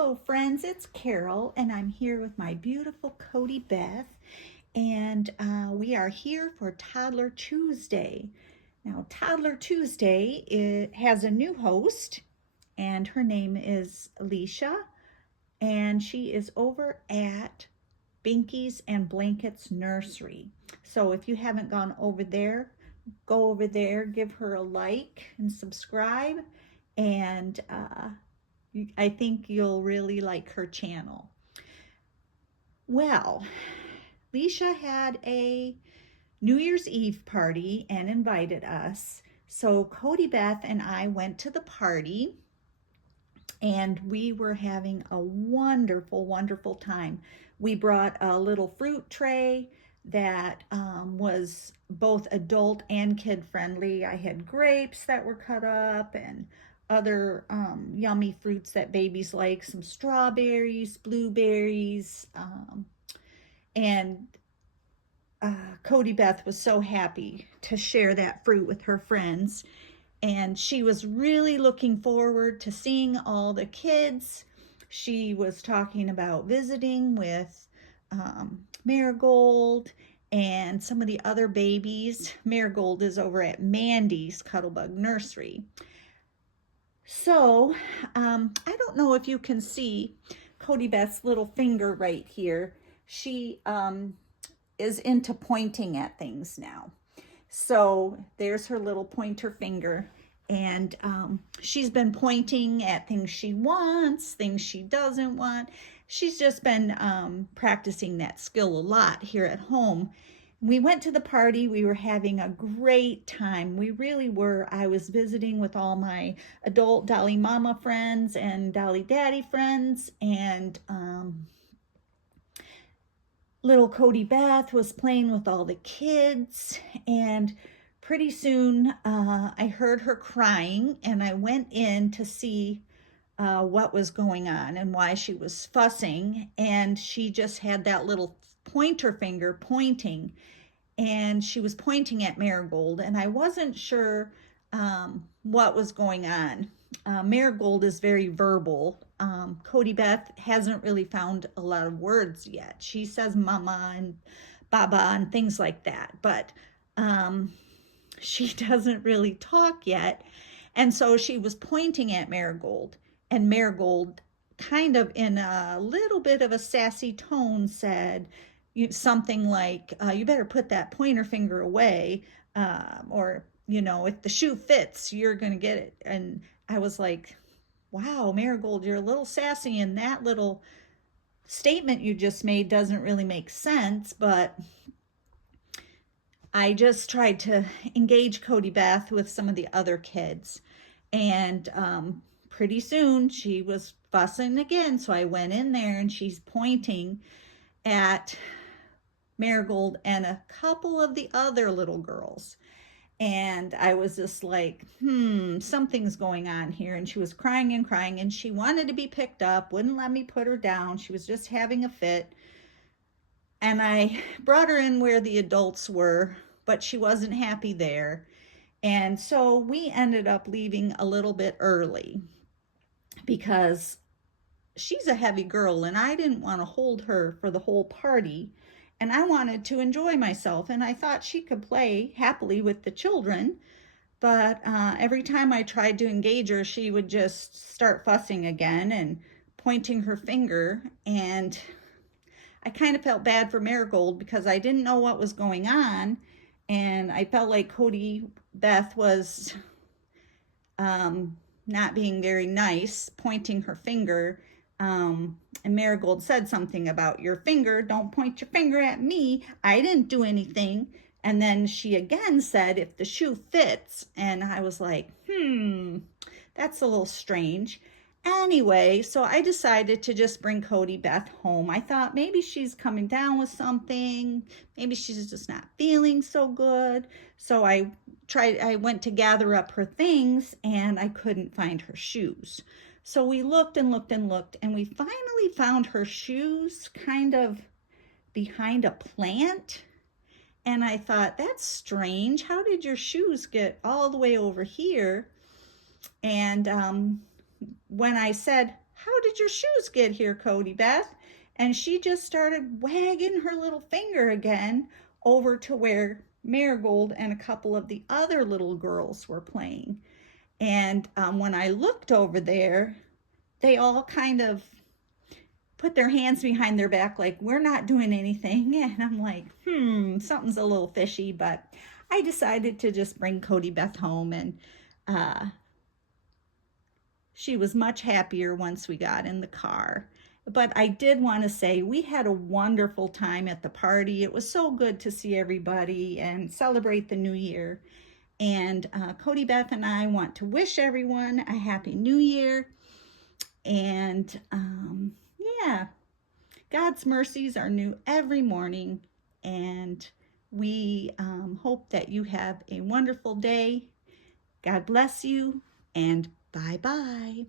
Hello friends, it's Carol and I'm here with my beautiful Kodi Beth, and we are here for Toddler Tuesday. Now Toddler Tuesday has a new host, and her name is Alicia, and she is over at Binkies and Blankets Nursery. So if you haven't gone over there, go over there, give her a like and subscribe, and I think you'll really like her channel. Well, Leisha had a New Year's Eve party and invited us. So Kodi, Beth, and I went to the party, and we were having a wonderful, wonderful time. We brought a little fruit tray that was both adult and kid friendly. I had grapes that were cut up and other yummy fruits that babies like, some strawberries, blueberries, and Kodi Beth was so happy to share that fruit with her friends. And she was really looking forward to seeing all the kids. She was talking about visiting with Marigold and some of the other babies. Marigold is over at Mandy's Cuddlebug Nursery. So I don't know if you can see Kodi Beth's little finger right here. She is into pointing at things now. So there's her little pointer finger, and she's been pointing at things she wants, things she doesn't want. She's just been practicing that skill a lot here at home. We went to the party. We were having a great time. We really were. I was visiting with all my adult Dolly Mama friends and Dolly Daddy friends, and little Kodi Beth was playing with all the kids, and pretty soon I heard her crying, and I went in to see what was going on and why she was fussing. And she just had that little pointer finger pointing, and she was pointing at Marigold, and I wasn't sure what was going on. Marigold is very verbal. Kodi Beth hasn't really found a lot of words yet. She says mama and baba and things like that, but she doesn't really talk yet. And so she was pointing at Marigold, and Marigold, kind of in a little bit of a sassy tone, said something like, you better put that pointer finger away, or, you know, if the shoe fits, you're going to get it. And I was like, wow, Marigold, you're a little sassy, and that little statement you just made doesn't really make sense. But I just tried to engage Kodi Beth with some of the other kids, and pretty soon she was fussing again. So I went in there, and she's pointing at Marigold and a couple of the other little girls. And I was just like, something's going on here. And she was crying and crying, and she wanted to be picked up, wouldn't let me put her down. She was just having a fit. And I brought her in where the adults were, but she wasn't happy there. And so we ended up leaving a little bit early because she's a heavy girl, and I didn't want to hold her for the whole party. And I wanted to enjoy myself, and I thought she could play happily with the children. But every time I tried to engage her, she would just start fussing again and pointing her finger. And I kind of felt bad for Marigold because I didn't know what was going on. And I felt like Kodi Beth was not being very nice, pointing her finger. And Marigold said something about your finger. Don't point your finger at me. I didn't do anything. And then she again said, if the shoe fits. And I was like, that's a little strange. Anyway, so I decided to just bring Kodi Beth home. I thought maybe she's coming down with something. Maybe she's just not feeling so good. So I went to gather up her things, and I couldn't find her shoes. So we looked and looked and looked, and we finally found her shoes kind of behind a plant. And I thought, that's strange. How did your shoes get all the way over here? And when I said, how did your shoes get here, Kodi Beth? And she just started wagging her little finger again over to where Marigold and a couple of the other little girls were playing. And when I looked over there, they all kind of put their hands behind their back like, we're not doing anything. And I'm like, something's a little fishy. But I decided to just bring Kodi Beth home, and she was much happier once we got in the car. But I did want to say we had a wonderful time at the party. It was so good to see everybody and celebrate the new year. And Kodi Beth and I want to wish everyone a happy new year. And yeah, God's mercies are new every morning. And we hope that you have a wonderful day. God bless you, and bye-bye.